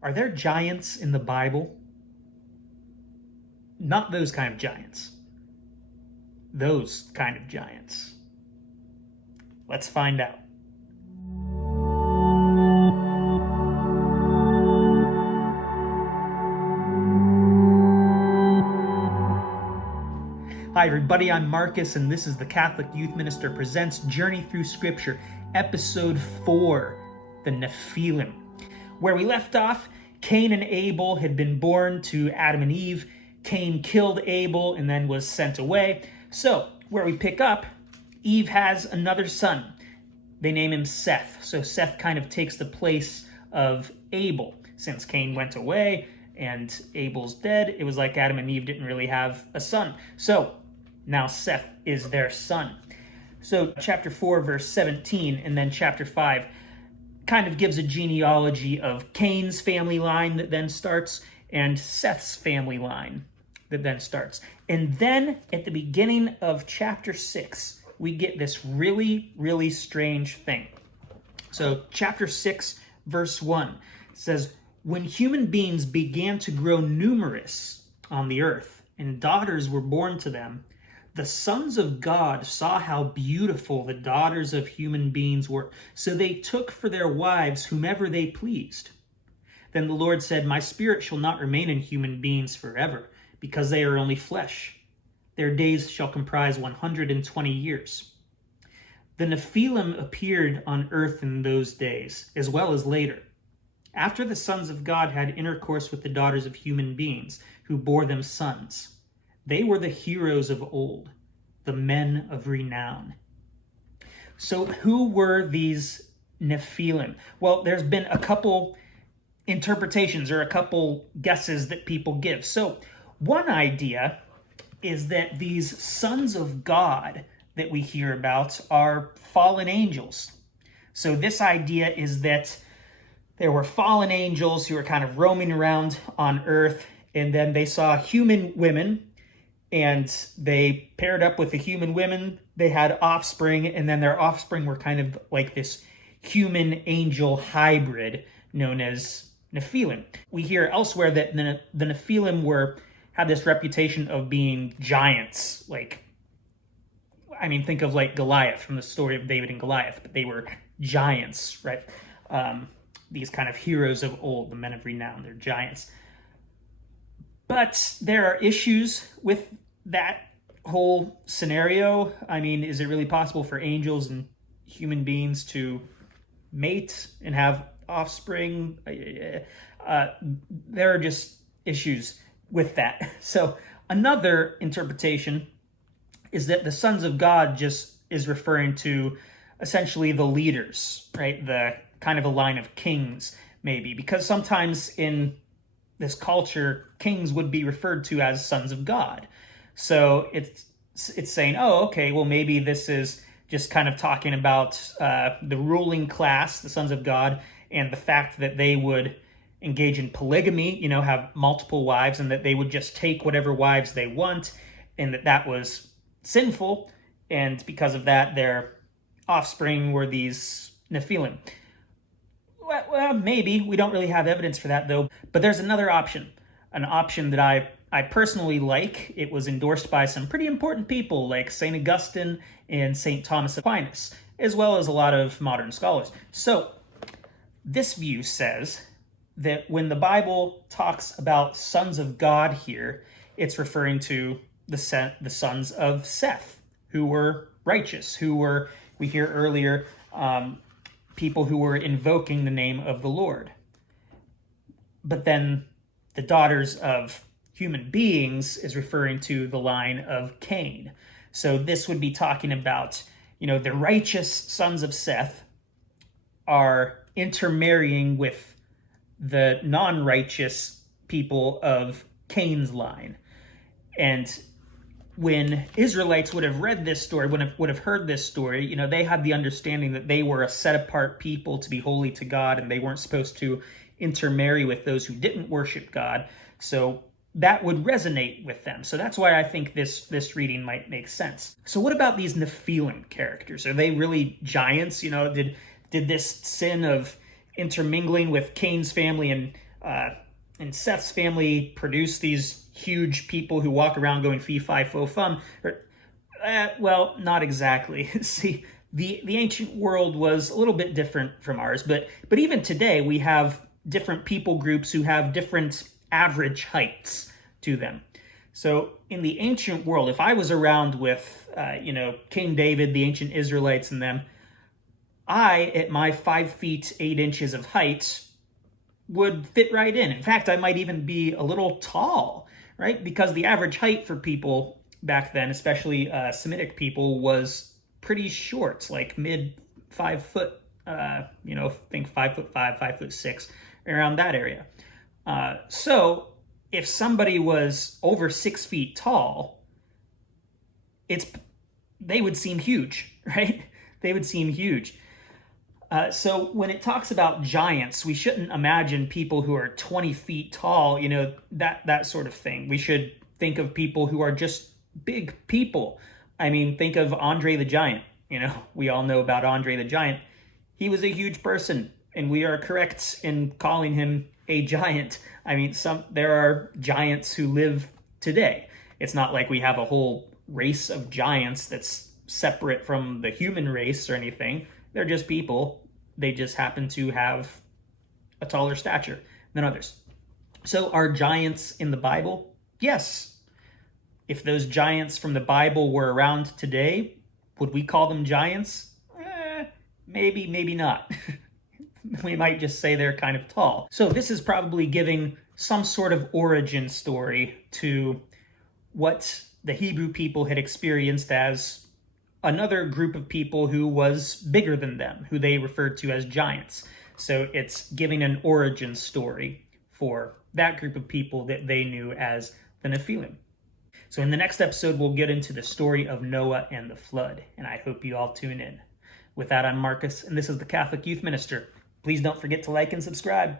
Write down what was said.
Are there giants in the Bible? Not those kind of giants. Those kind of giants. Let's find out. Hi everybody, I'm Marcus, and this is the Catholic Youth Minister Presents Journey Through Scripture, Episode 4, the Nephilim. Where we left off, Cain and Abel had been born to Adam and Eve. Cain killed Abel and then was sent away. So, where we pick up, Eve has another son. They name him Seth. So Seth kind of takes the place of Abel. Since Cain went away and Abel's dead, it was like Adam and Eve didn't really have a son. So now Seth is their son. So chapter 4, verse 17, and then chapter 5 kind of gives a genealogy of Cain's family line that then starts, and Seth's family line that then starts. And then at the beginning of chapter 6, we get this really, really strange thing. So chapter 6, verse 1 says, "When human beings began to grow numerous on the earth, and daughters were born to them, the sons of God saw how beautiful the daughters of human beings were. So they took for their wives whomever they pleased. Then the Lord said, My spirit shall not remain in human beings forever, because they are only flesh. Their days shall comprise 120 years. The Nephilim appeared on earth in those days, as well as later, after the sons of God had intercourse with the daughters of human beings, who bore them sons. They were the heroes of old, the men of renown." So who were these Nephilim? Well, there's been a couple interpretations or a couple guesses that people give. So one idea is that these sons of God that we hear about are fallen angels. So this idea is that there were fallen angels who were kind of roaming around on earth, and then they saw human women, and they paired up with the human women. They had offspring, and then their offspring were kind of like this human-angel hybrid known as Nephilim. We hear elsewhere that the Nephilim had this reputation of being giants. Think of like Goliath from the story of David and Goliath, but they were giants, right? These kind of heroes of old, the men of renown, they're giants. But there are issues with that whole scenario. Is it really possible for angels and human beings to mate and have offspring? There are just issues with that. So another interpretation is that the sons of God just is referring to essentially the leaders, right? The kind of a line of kings, maybe, because sometimes in this culture, kings would be referred to as sons of God. So it's saying, oh, okay, well, maybe this is just kind of talking about the ruling class, the sons of God, and the fact that they would engage in polygamy, have multiple wives, and that they would just take whatever wives they want, and that was sinful, and because of that, their offspring were these Nephilim. Well, maybe. We don't really have evidence for that, though. But there's another option, an option that I personally like. It was endorsed by some pretty important people like St. Augustine and St. Thomas Aquinas, as well as a lot of modern scholars. So this view says that when the Bible talks about sons of God here, it's referring to the sons of Seth, who were righteous, who were, we hear earlier, people who were invoking the name of the Lord. But then the daughters of human beings is referring to the line of Cain. So this would be talking about, the righteous sons of Seth are intermarrying with the non-righteous people of Cain's line. And when Israelites would have read this story, would have heard this story, they had the understanding that they were a set-apart people to be holy to God, and they weren't supposed to intermarry with those who didn't worship God. So that would resonate with them. So that's why I think this reading might make sense. So what about these Nephilim characters? Are they really giants? Did this sin of intermingling with Cain's family and and Seth's family produced these huge people who walk around going fee, fi, fo, fum. Well, not exactly. See, the ancient world was a little bit different from ours, but even today we have different people groups who have different average heights to them. So in the ancient world, if I was around with, King David, the ancient Israelites, and them, I, at my 5 feet 8 inches of height, would fit right in. In fact, I might even be a little tall, right? Because the average height for people back then, especially Semitic people, was pretty short, like mid 5 foot, think 5'5", 5'6", around that area. So if somebody was over 6 feet tall, they would seem huge, right? They would seem huge. So when it talks about giants, we shouldn't imagine people who are 20 feet tall, that sort of thing. We should think of people who are just big people. I mean, think of Andre the Giant. We all know about Andre the Giant. He was a huge person, and we are correct in calling him a giant. I mean, there are giants who live today. It's not like we have a whole race of giants that's separate from the human race or anything. They're just people. They just happen to have a taller stature than others. So are giants in the Bible? Yes. If those giants from the Bible were around today, would we call them giants? Maybe, maybe not. We might just say they're kind of tall. So this is probably giving some sort of origin story to what the Hebrew people had experienced as another group of people who was bigger than them, who they referred to as giants. So it's giving an origin story for that group of people that they knew as the Nephilim. So in the next episode, we'll get into the story of Noah and the flood, and I hope you all tune in. With that, I'm Marcus, and this is the Catholic Youth Minister. Please don't forget to like and subscribe.